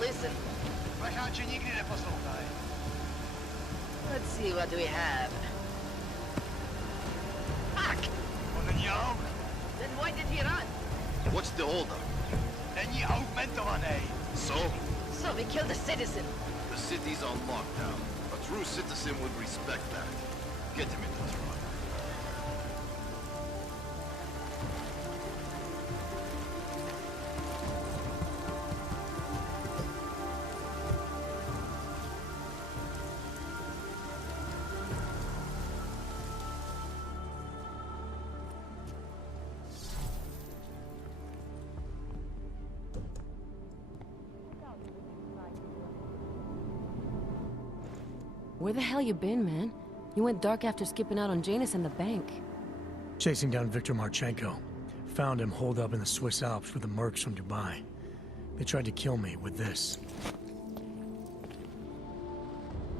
listen. Let's see what we have. Fuck! Then why did he run? What's the holdup? So? So we killed a citizen. The city's on lockdown. A true citizen would respect that. Get him into the truck. Where the hell you been, man? You went dark after skipping out on Janus and the bank. Chasing down Viktor Marchenko. Found him holed up in the Swiss Alps with the mercs from Dubai. They tried to kill me with this.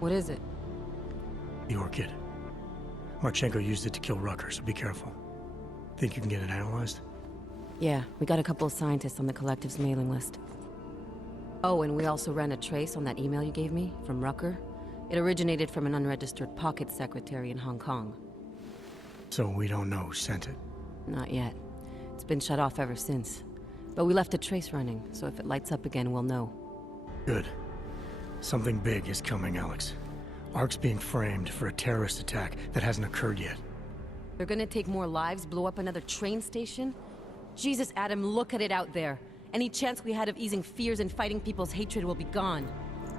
What is it? The orchid. Marchenko used it to kill Rucker, so be careful. Think you can get it analyzed? Yeah, we got a couple of scientists on the collective's mailing list. Oh, and we also ran a trace on that email you gave me from Rucker. It originated from an unregistered pocket secretary in Hong Kong. So we don't know who sent it? Not yet. It's been shut off ever since. But we left a trace running, so if it lights up again, we'll know. Good. Something big is coming, Alex. Ark's being framed for a terrorist attack that hasn't occurred yet. They're gonna take more lives, blow up another train station? Jesus, Adam, look at it out there. Any chance we had of easing fears and fighting people's hatred will be gone.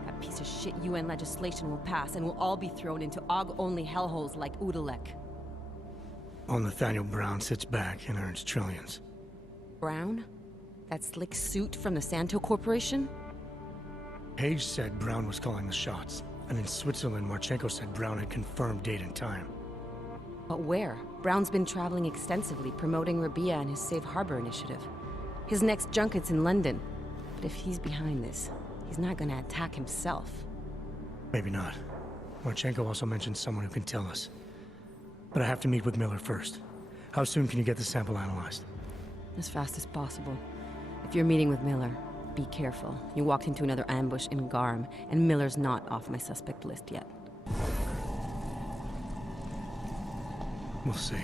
That piece of shit UN legislation will pass, and we'll all be thrown into AUG-only hellholes like Udalek. All Nathaniel Brown sits back and earns trillions. Brown? That slick suit from the Santo Corporation? Page said Brown was calling the shots, and in Switzerland, Marchenko said Brown had confirmed date and time. But where? Brown's been traveling extensively, promoting Rabia and his Safe Harbor initiative. His next junket's in London. But if he's behind this, he's not gonna attack himself. Maybe not. Marchenko also mentioned someone who can tell us. But I have to meet with Miller first. How soon can you get the sample analyzed? As fast as possible. If you're meeting with Miller, be careful. You walked into another ambush in Garm, and Miller's not off my suspect list yet. We'll see.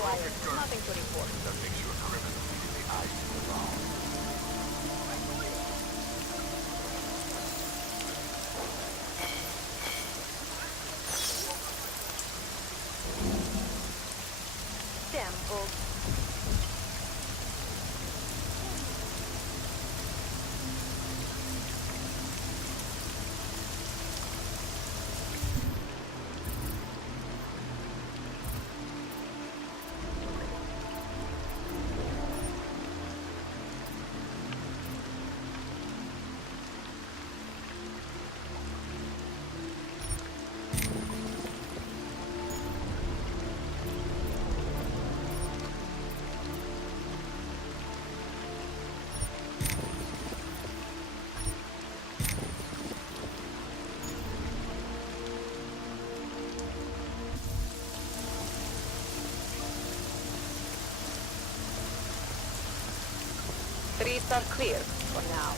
Nothing to report. That makes you a criminal in the eyes of the law. Streets are clear for now.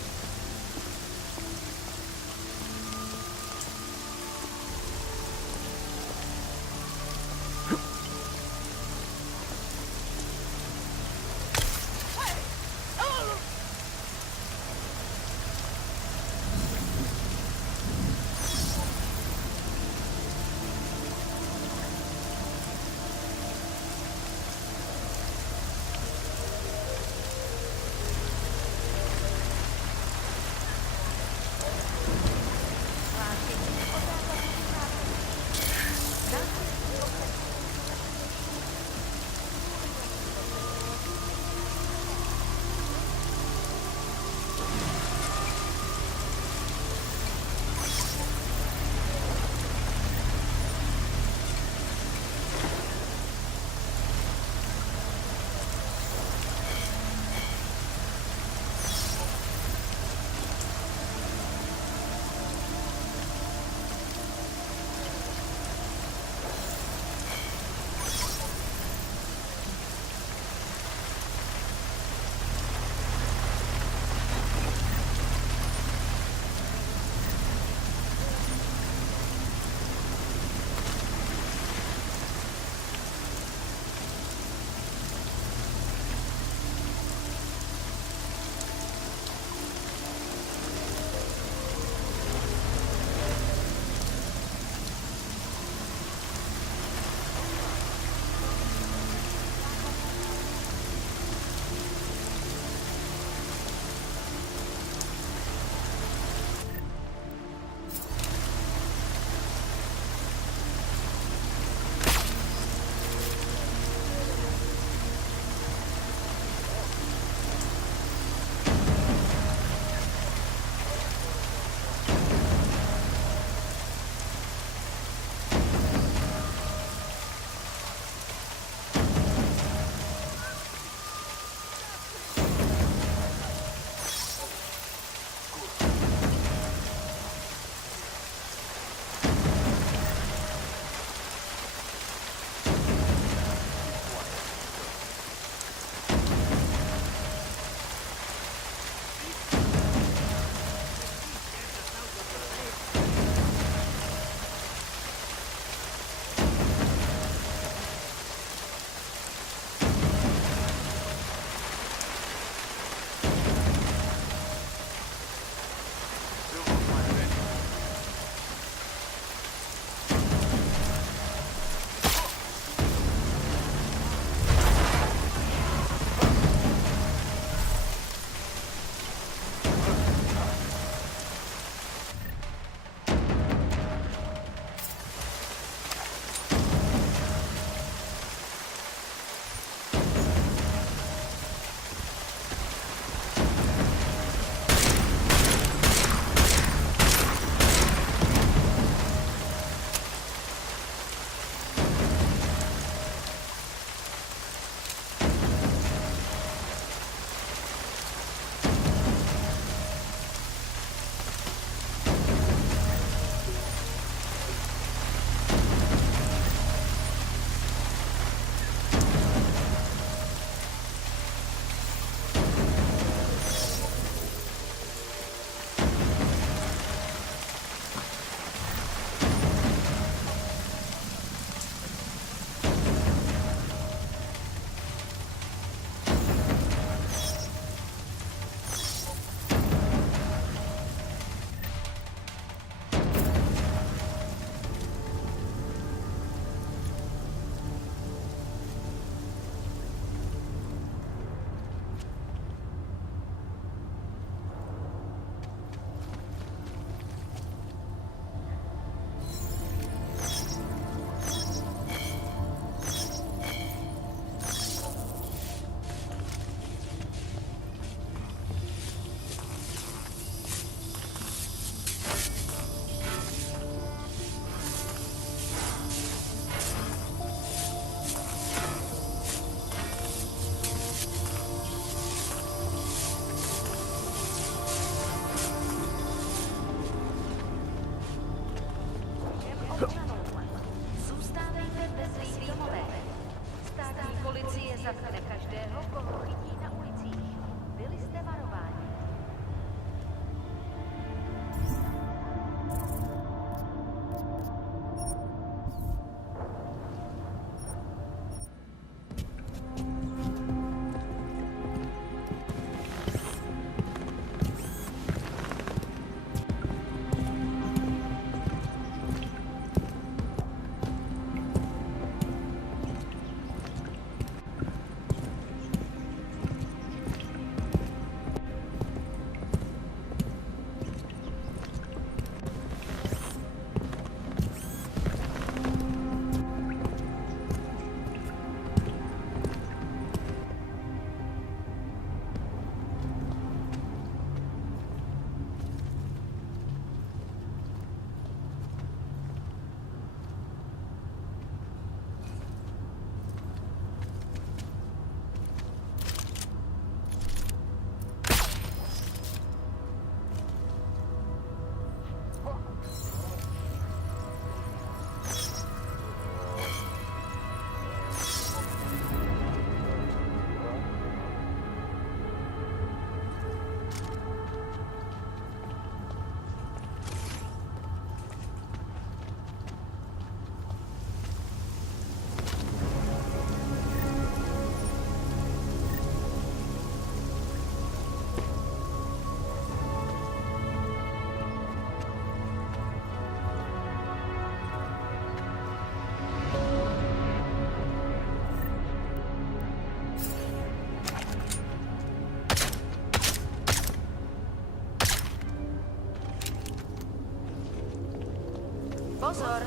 Pozor!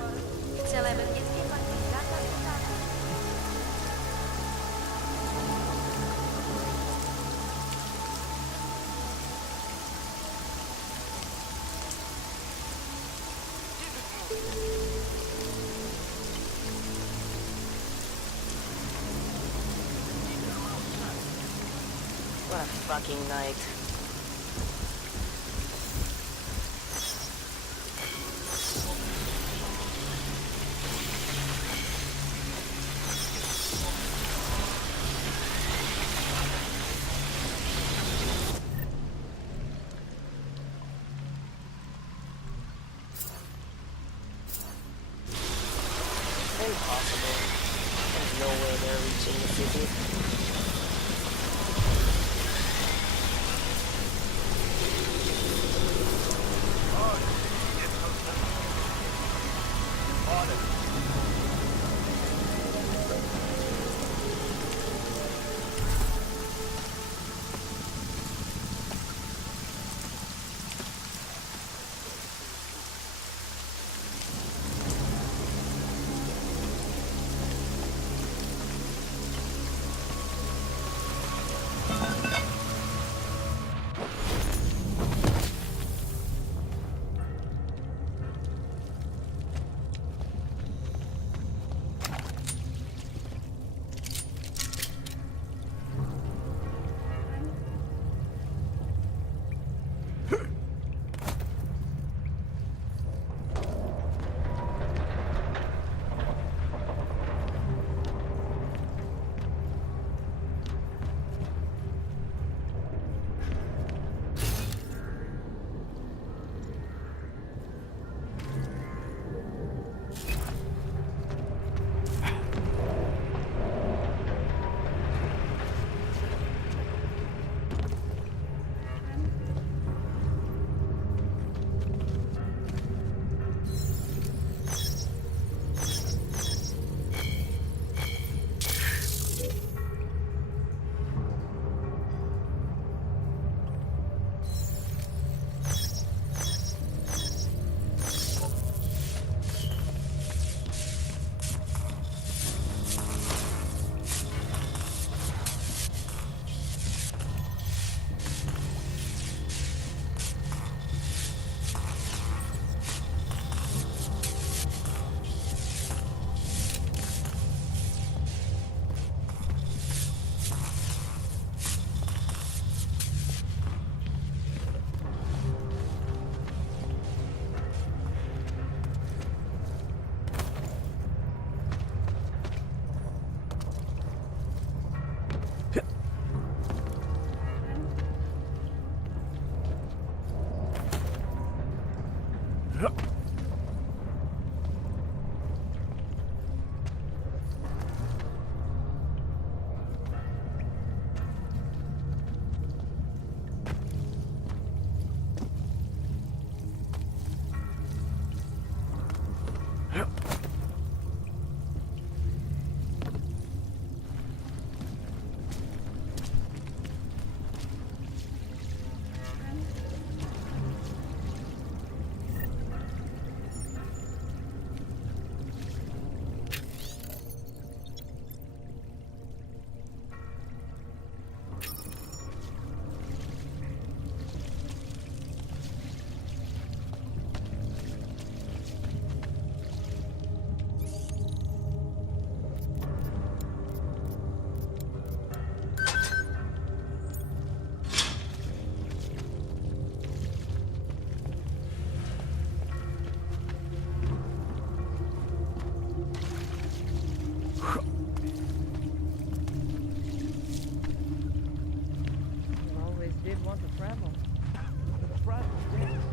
Celé městě patří zákaz utákat. What a fucking night. Impossible. There's no way they're reaching the city.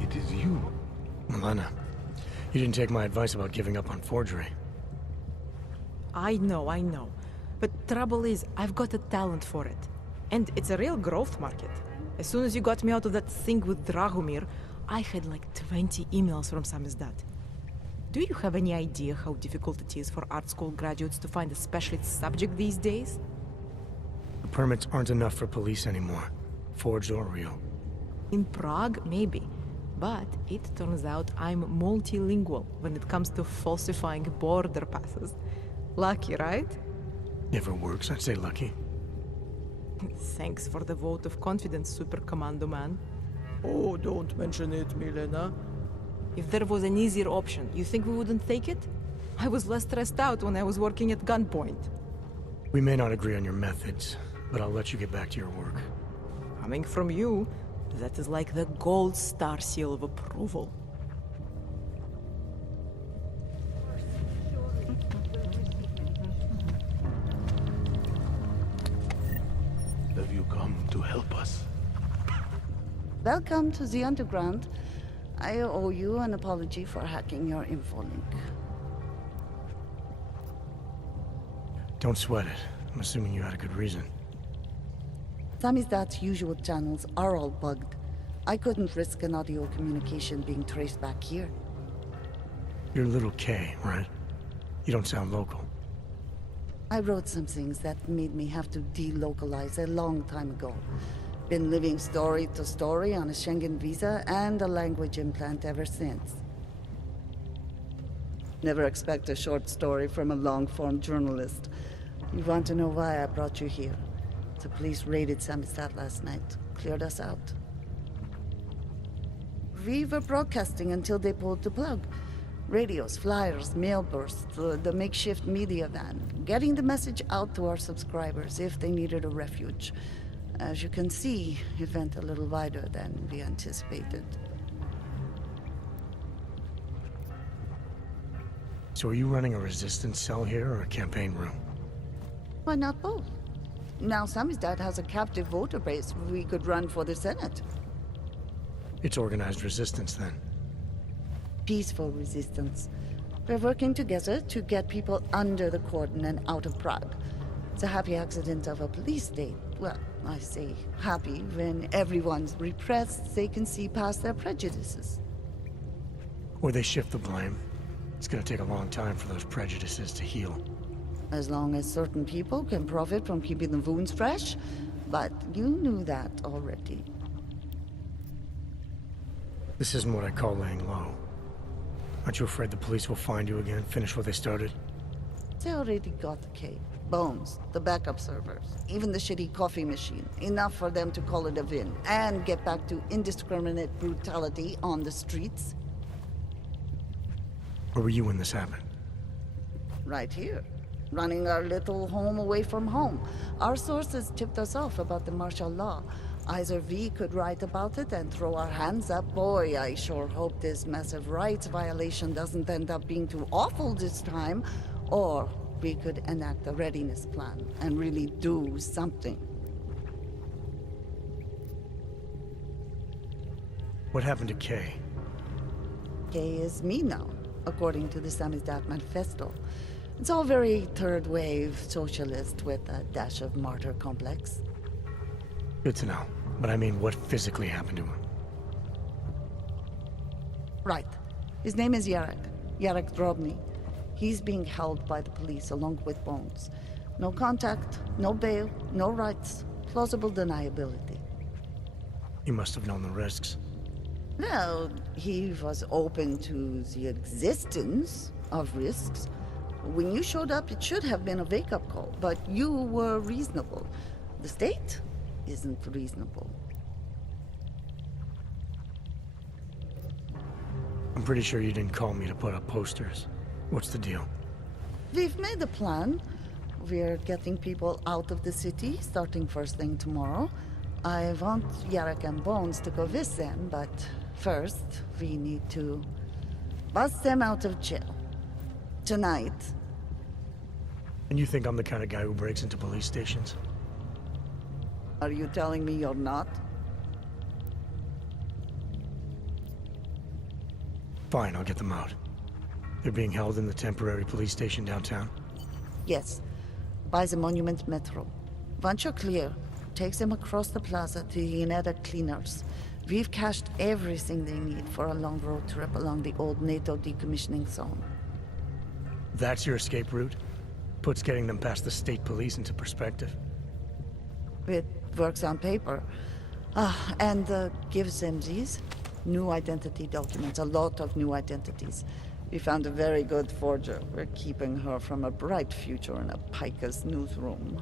It is you. Lana, you didn't take my advice about giving up on forgery. I know. But trouble is, I've got a talent for it. And it's a real growth market. As soon as you got me out of that thing with Dragomir, I had like 20 emails from Samizdat. Do you have any idea how difficult it is for art school graduates to find a specialist subject these days? The permits aren't enough for police anymore, forged or real. In Prague, maybe. But it turns out I'm multilingual when it comes to falsifying border passes. Lucky, right? Never works, I'd say lucky. Thanks for the vote of confidence, Super Commando Man. Oh, don't mention it, Milena. If there was an easier option, you think we wouldn't take it? I was less stressed out when I was working at gunpoint. We may not agree on your methods, but I'll let you get back to your work. Coming from you, that is like the gold star seal of approval. Have you come to help us? Welcome to the Underground. I owe you an apology for hacking your infolink. Don't sweat it. I'm assuming you had a good reason. Samizdat's usual channels are all bugged. I couldn't risk an audio communication being traced back here. You're Little K, right? You don't sound local. I wrote some things that made me have to delocalize a long time ago. Been living story to story on a Schengen visa and a language implant ever since. Never expect a short story from a long-form journalist. You want to know why I brought you here? The police raided Samizdat last night. Cleared us out. We were broadcasting until they pulled the plug. Radios, flyers, mail bursts, the makeshift media van. Getting the message out to our subscribers if they needed a refuge. As you can see, it went a little wider than we anticipated. So are you running a resistance cell here or a campaign room? Why not both? Now Samizdat has a captive voter base. We could run for the Senate. It's organized resistance then. Peaceful resistance. We're working together to get people under the cordon and out of Prague. It's a happy accident of a police state. Well, I say happy when everyone's repressed, they can see past their prejudices. Or they shift the blame. It's gonna take a long time for those prejudices to heal. As long as certain people can profit from keeping the wounds fresh. But you knew that already. This isn't what I call laying low. Aren't you afraid the police will find you again, finish what they started? They already got the cake. Bones, the backup servers, even the shitty coffee machine. Enough for them to call it a win and get back to indiscriminate brutality on the streets. Where were you when this happened? Right here. Running our little home away from home. Our sources tipped us off about the martial law. Either we could write about it and throw our hands up. Boy, I sure hope this massive rights violation doesn't end up being too awful this time. Or we could enact a readiness plan and really do something. What happened to Kay? Kay is me now, according to the Samizdat Manifesto. It's all very third-wave socialist with a dash of martyr complex. Good to know. But I mean, what physically happened to him? Right. His name is Yarek. Yarek Drobny. He's being held by the police along with Bones. No contact, no bail, no rights. Plausible deniability. He must have known the risks. Well, he was open to the existence of risks. When you showed up, it should have been a wake-up call, but you were reasonable. The state isn't reasonable. I'm pretty sure you didn't call me to put up posters. What's the deal? We've made a plan. We're getting people out of the city, starting first thing tomorrow. I want Yarek and Bones to go with them, but first, we need to bust them out of jail. Tonight. And you think I'm the kind of guy who breaks into police stations? Are you telling me you're not? Fine, I'll get them out. They're being held in the temporary police station downtown? Yes. By the Monument Metro. Once you're clear, take them across the plaza to the United Cleaners. We've cached everything they need for a long road trip along the old NATO decommissioning zone. That's your escape route? Puts getting them past the state police into perspective. It works on paper. And gives them these. New identity documents, a lot of new identities. We found a very good forger. We're keeping her from a bright future in a Pika's newsroom.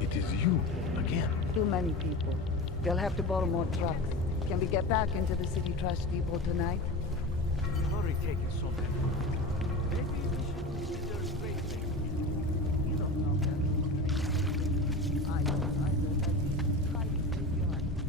It is you, again. Too many people. We'll have to borrow more trucks. Can we get back into the city trash depot tonight? We've already taken so many. Maybe we should visit their space station. You don't know that. I don't either. That's highly radioactive.